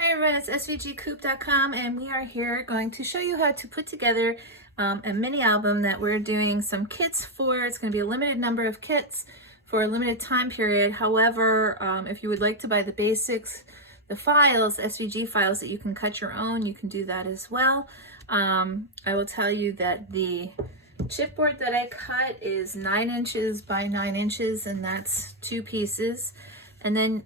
Hi everyone, it's svgcoop.com and we are here going to show you how to put together a mini album that we're doing some kits for. It's going to be a limited number of kits for a limited time period. However, if you would like to buy the basics, the files, SVG files that you can cut your own, you can do that as well. I will tell you that the chipboard that I cut is 9 inches by 9 inches, and that's 2 pieces. And then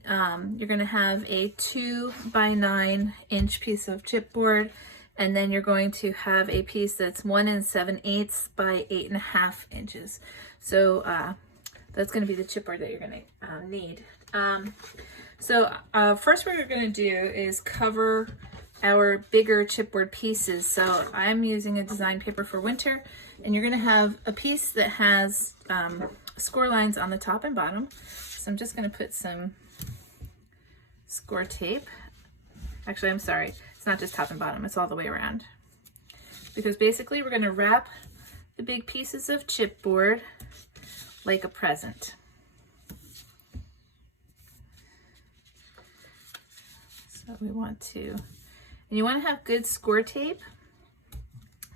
you're going to have a 2 by 9 inch piece of chipboard, and then you're going to have a piece that's 1 7/8 by 8.5 inches. So that's going to be the chipboard that you're going to need. First what we're going to do is cover our bigger chipboard pieces. So I'm using a design paper for winter, and you're going to have a piece that has score lines on the top and bottom. So I'm just going to put some score tape. Actually, I'm sorry, it's not just top and bottom, it's all the way around. Because basically we're going to wrap the big pieces of chipboard like a present. So we want to, and you want to have good score tape.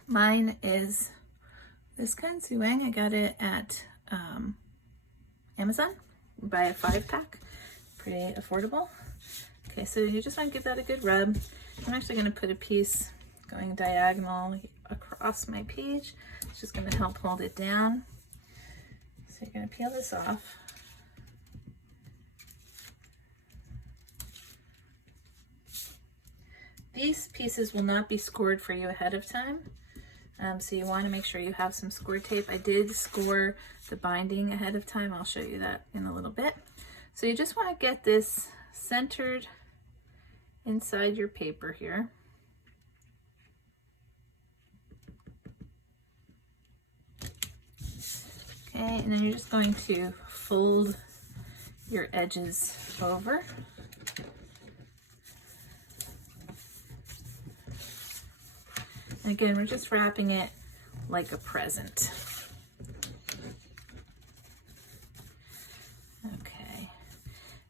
Mine is this kind, Zuang. I got it at Amazon. Buy a 5-pack, pretty affordable. Okay, so you just want to give that a good rub. I'm actually going to put a piece going diagonal across my page. It's just going to help hold it down. So you're going to peel this off. These pieces will not be scored for you ahead of time. So you want to make sure you have some score tape. I did score the binding ahead of time. I'll show you that in a little bit. So you just want to get this centered inside your paper here. Okay, and then you're just going to fold your edges over. And again, we're just wrapping it like a present. Okay.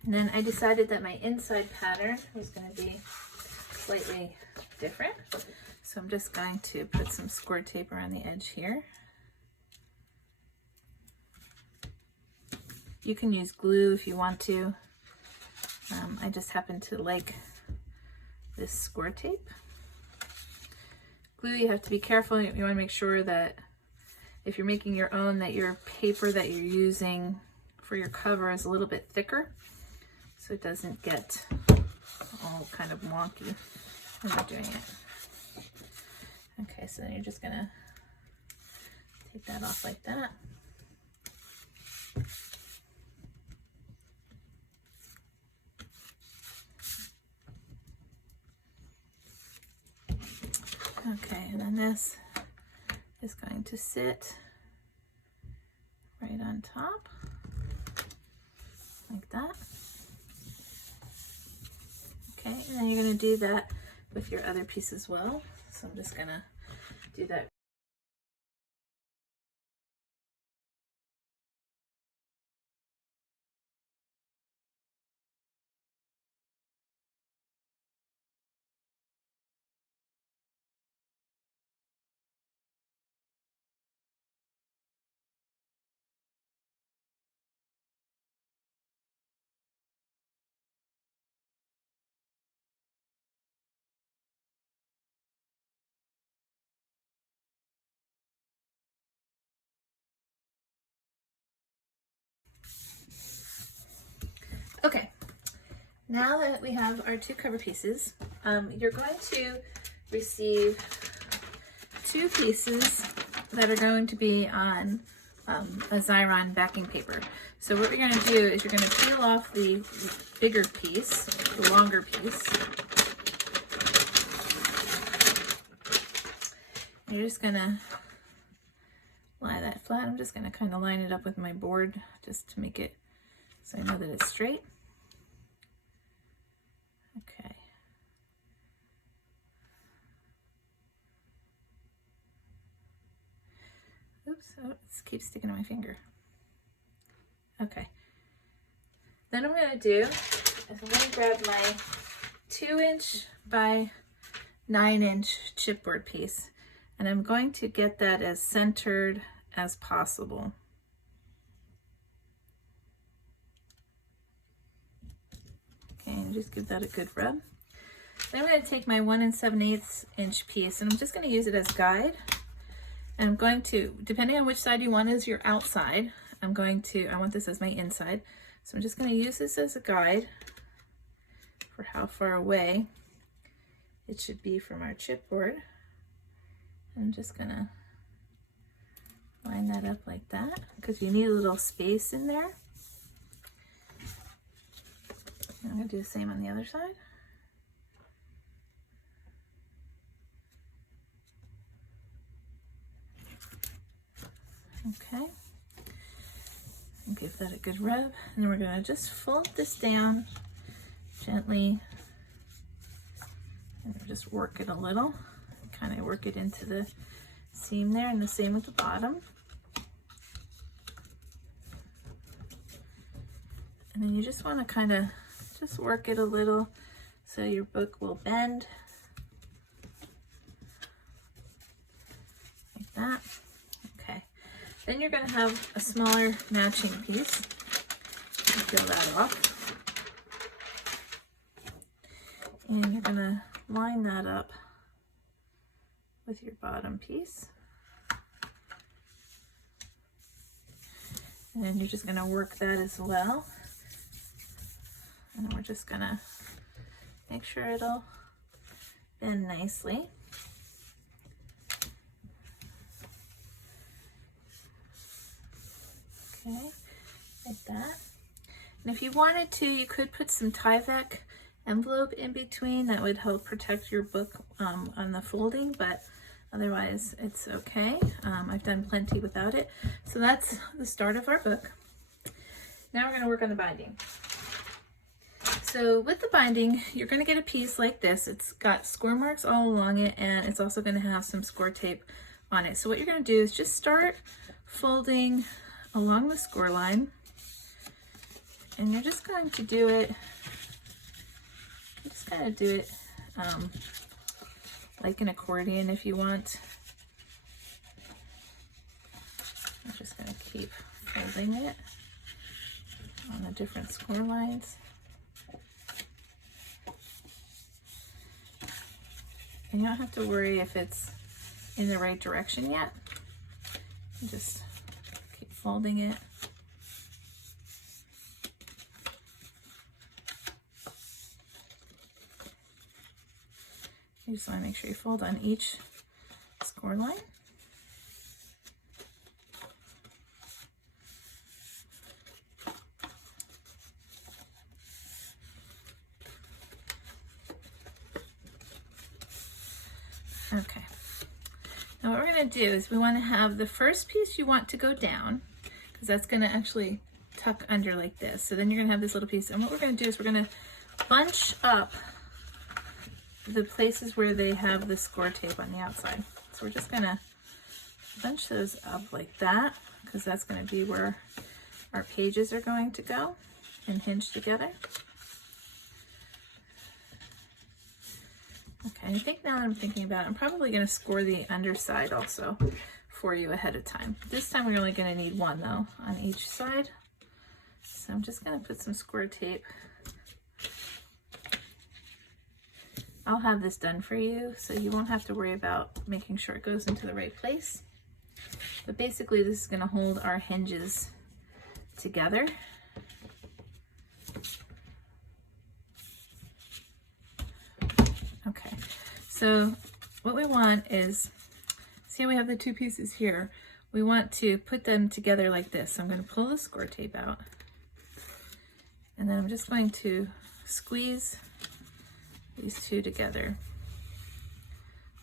And then I decided that my inside pattern was going to be slightly different. So I'm just going to put some score tape around the edge here. You can use glue if you want to. I just happen to like this score tape. Glue, you have to be careful. You want to make sure that if you're making your own, that your paper that you're using for your cover is a little bit thicker, so it doesn't get all kind of wonky when you're doing it. Okay, so then you're just gonna take that off like that. Okay, and then this is going to sit right on top, like that. Okay, and then you're going to do that with your other piece as well. So I'm just going to do that. Okay, now that we have our 2 cover pieces, you're going to receive 2 pieces that are going to be on a Xyron backing paper. So what you're going to do is you're going to peel off the bigger piece, the longer piece. You're just going to lie that flat. I'm just going to kind of line it up with my board just to make it so I know that it's straight. Okay. Oops, oh, it keeps sticking to my finger. Okay. Then what I'm going to do is I'm going to grab my 2" by 9" chipboard piece, and I'm going to get that as centered as possible. Okay, and just give that a good rub. Then I'm going to take my 1 7/8" piece, and I'm just going to use it as guide. And I'm going to, depending on which side you want as your outside, I want this as my inside. So I'm just going to use this as a guide for how far away it should be from our chipboard. I'm just going to line that up like that because you need a little space in there. And I'm going to do the same on the other side. Okay, and give that a good rub, and then we're going to just fold this down gently and just work it a little, kind of work it into the seam there, and the same with the bottom. And then you just want to kind of just work it a little so your book will bend like that. Then you're going to have a smaller matching piece. Peel that off. And you're going to line that up with your bottom piece. And then you're just going to work that as well. And we're just going to make sure it'll bend nicely. Okay, like that. And if you wanted to, you could put some Tyvek envelope in between. That would help protect your book on the folding, but otherwise it's okay. I've done plenty without it. So that's the start of our book. Now we're going to work on the binding. So with the binding, you're going to get a piece like this. It's got score marks all along it, and it's also going to have some score tape on it. So what you're going to do is just start folding along the score line, and you're just going to do it, like an accordion if you want. I'm just going to keep folding it on the different score lines. And you don't have to worry if it's in the right direction yet. You just keep folding it. You just want to make sure you fold on each score line. Okay. Now what we're going to do is we want to have the first piece you want to go down, because that's going to actually tuck under like this. So then you're going to have this little piece. And what we're going to do is we're going to bunch up the places where they have the score tape on the outside. So we're just going to bunch those up like that, because that's going to be where our pages are going to go and hinge together. Okay, I think now that I'm thinking about it, I'm probably going to score the underside also for you ahead of time. This time we're only going to need one though on each side. So I'm just going to put some score tape. I'll have this done for you, so you won't have to worry about making sure it goes into the right place. But basically this is going to hold our hinges together. Okay, so what we want is, see, we have the two pieces here. We want to put them together like this. So I'm going to pull the score tape out, and then I'm just going to squeeze these two together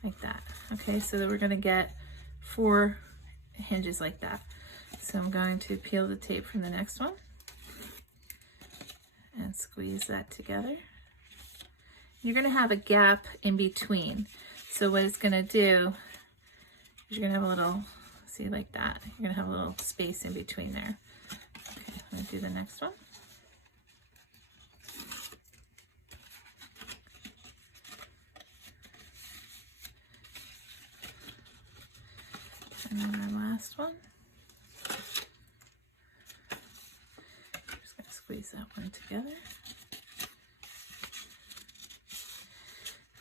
like that. Okay, so that we're going to get 4 hinges like that. So I'm going to peel the tape from the next one and squeeze that together. You're going to have a gap in between. So what it's going to do is you're going to have a little, see, like that. You're going to have a little space in between there. Okay, I'm going to do the next one. And then our last one. Just gonna squeeze that one together.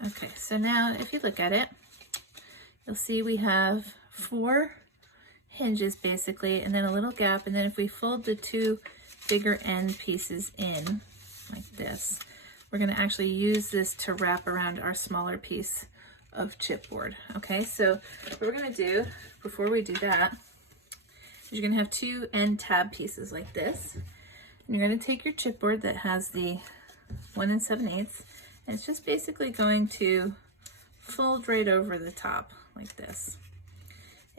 Okay, so now if you look at it, you'll see we have 4 hinges basically, and then a little gap, and then if we fold the 2 bigger end pieces in like this, we're going to actually use this to wrap around our smaller piece of chipboard. Okay, so what we're going to do before we do that is you're going to have 2 end tab pieces like this, and you're going to take your chipboard that has the 1 7/8, and it's just basically going to fold right over the top like this.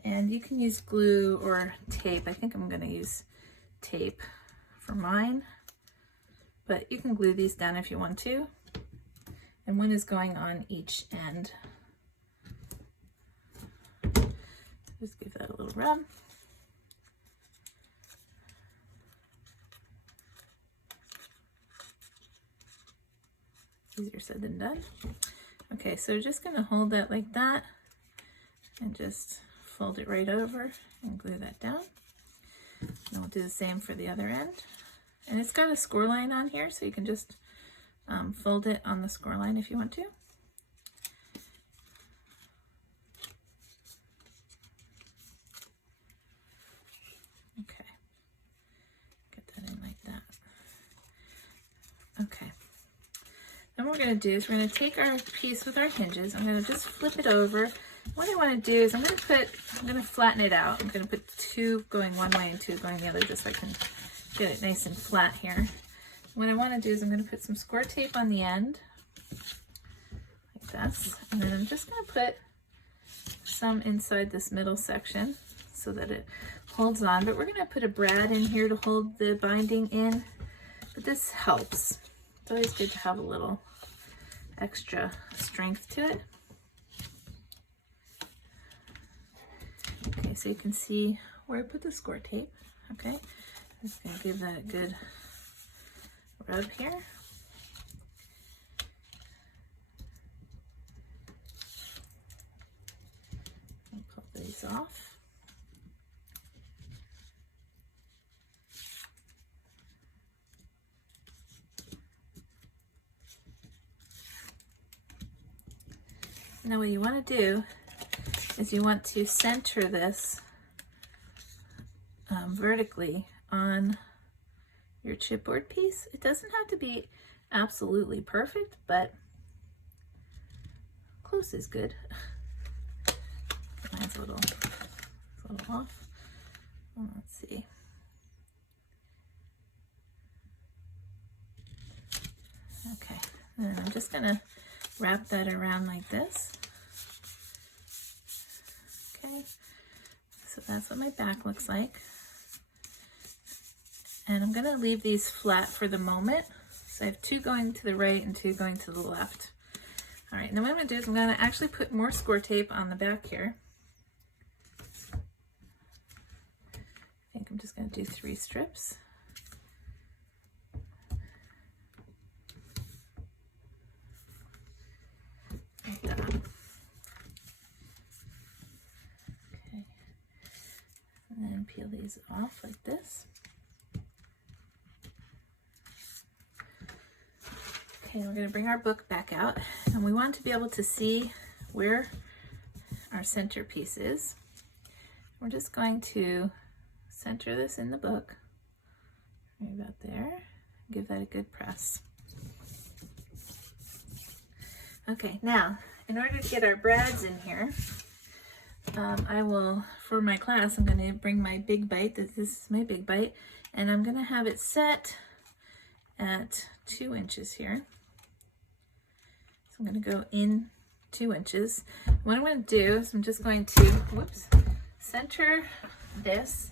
And you can use glue or tape. I think I'm going to use tape for mine, but you can glue these down if you want to. And one is going on each end. Just give that a little rub. Easier said than done. Okay, so we're just going to hold that like that and just fold it right over and glue that down. And we'll do the same for the other end. And it's got a score line on here, so you can just fold it on the score line if you want to. Okay, get that in like that. Okay. Then what we're going to do is we're going to take our piece with our hinges. I'm going to just flip it over. What I want to do is I'm going to flatten it out. I'm going to put 2 going one way and 2 going the other, just so I can get it nice and flat here. What I want to do is I'm going to put some score tape on the end, like this, and then I'm just going to put some inside this middle section so that it holds on. But we're going to put a brad in here to hold the binding in, but this helps. It's always good to have a little extra strength to it. Okay, so you can see where I put the score tape. Okay, I'm just going to give that a good rub here. And pull these off. Now what you want to do is you want to center this vertically on your chipboard piece. It doesn't have to be absolutely perfect, but close is good. Mine's a little off. Let's see. Okay, and I'm just gonna wrap that around like this. Okay, so that's what my back looks like. And I'm going to leave these flat for the moment. So I have 2 going to the right and 2 going to the left. All right, now what I'm going to do is I'm going to actually put more score tape on the back here. I think I'm just going to do 3 strips. Like that. Okay. And then peel these off like this. Okay, we're going to bring our book back out, and we want to be able to see where our center piece is. We're just going to center this in the book, right about there. Give that a good press. Okay, now, in order to get our brads in here, I will, for my class, I'm going to bring my Big Bite. This is my Big Bite, and I'm going to have it set at 2 inches here. So I'm going to go in 2 inches. What I'm going to do is I'm just going to, center this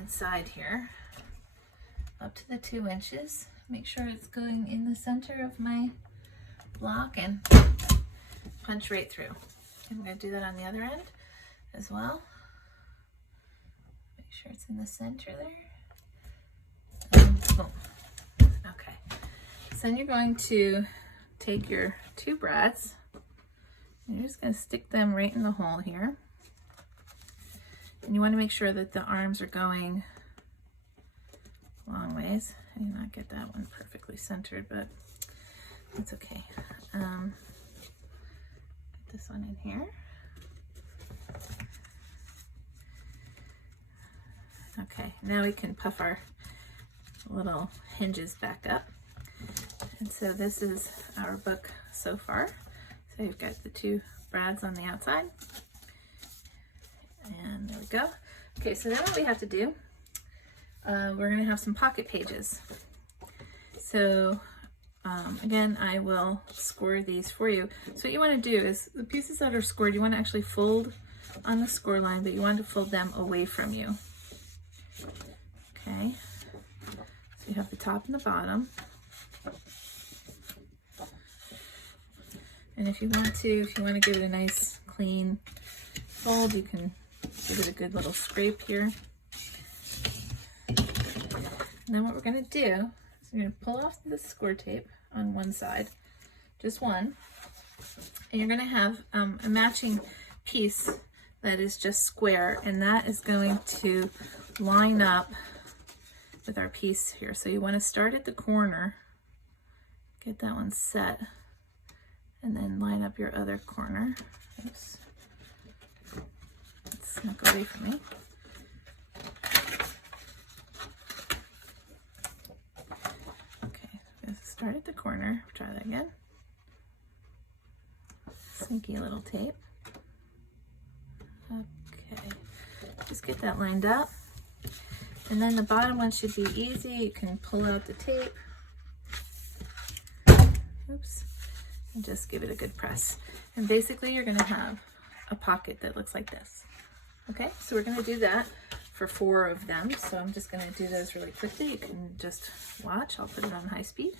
inside here up to the 2 inches. Make sure it's going in the center of my block and punch right through. I'm going to do that on the other end as well. Make sure it's in the center there. And boom. Okay. So then you're going to take your 2 brads and you're just going to stick them right in the hole here. And you want to make sure that the arms are going long ways. I did not get that one perfectly centered, but it's okay. Get this one in here. Okay, now we can puff our little hinges back up. And so this is our book so far. So you've got the two brads on the outside. And there we go. Okay, so then what we have to do, we're going to have some pocket pages. So again, I will score these for you. So what you want to do is the pieces that are scored, you want to actually fold on the score line, but you want to fold them away from you. Okay, so you have the top and the bottom. And if you want to give it a nice clean fold, you can give it a good little scrape here. And then what we're going to do is we're going to pull off the score tape on one side, just one, and you're going to have a matching piece that is just square, and that is going to line up with our piece here. So you want to start at the corner, get that one set, and then line up your other corner. Oops. Let's snuck away from me. Okay, let's start at the corner. Try that again. Sneaky little tape. Okay, just get that lined up. And then the bottom one should be easy. You can pull out the tape. Oops. And just give it a good press. And basically you're gonna have a pocket that looks like this. Okay, so we're gonna do that for 4 of them. So I'm just gonna do those really quickly. You can just watch. I'll put it on high speed.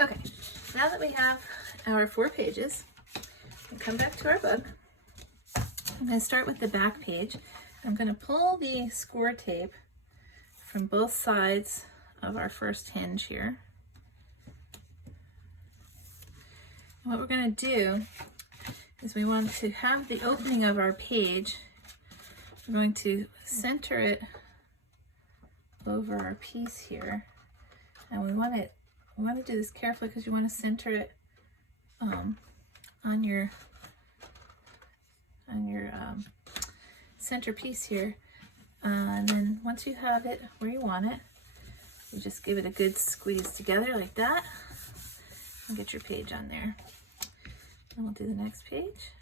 Okay, now that we have our 4 pages, we'll come back to our book. I'm going to start with the back page. I'm going to pull the score tape from both sides of our first hinge here. And what we're going to do is we want to have the opening of our page. We're going to center it over our piece here, and we want to do this carefully because you want to center it on your center piece here, and then once you have it where you want it, you just give it a good squeeze together like that and get your page on there. And we'll do the next page.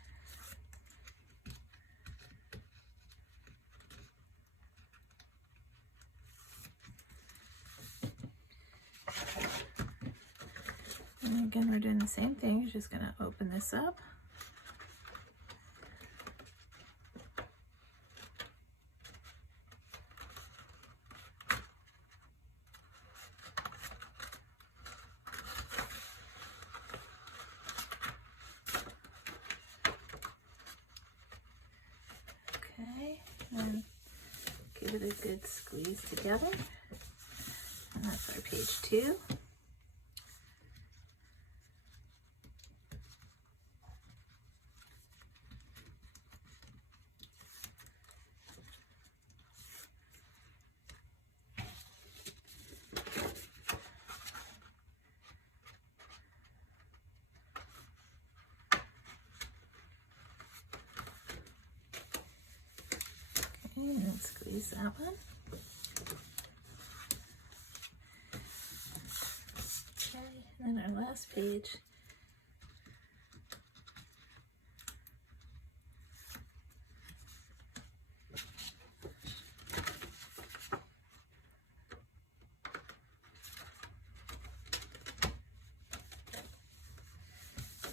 And again, we're doing the same thing. You're just going to open this up. Okay, and give it a good squeeze together. And that's our page 2. And then squeeze that one. Okay, and then our last page.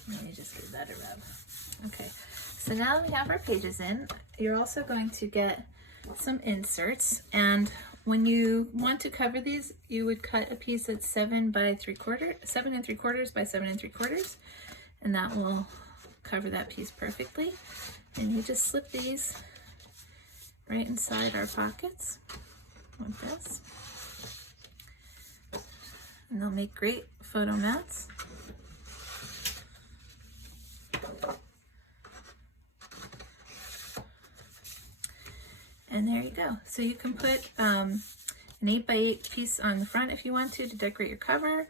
Let me just give that a rub. Okay, so now that we have our pages in, you're also going to get some inserts, and when you want to cover these, you would cut a piece that's 7 3/4 by 7 3/4, and that will cover that piece perfectly. And you just slip these right inside our pockets like this, and they'll make great photo mats. And there you go. So you can put an 8x8 piece on the front if you want to decorate your cover.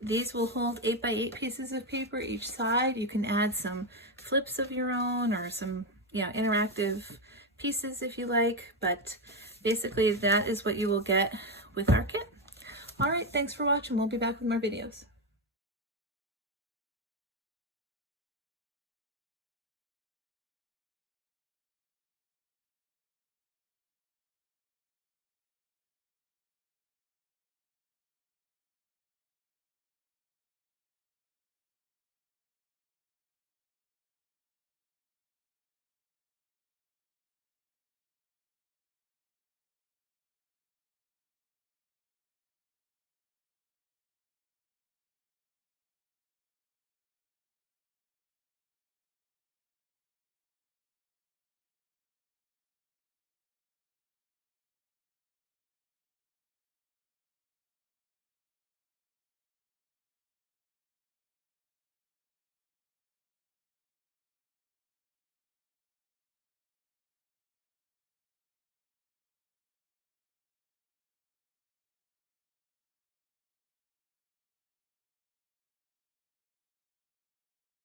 These will hold 8x8 pieces of paper each side. You can add some flips of your own or some, interactive pieces if you like, but basically that is what you will get with our kit. All right, thanks for watching. We'll be back with more videos.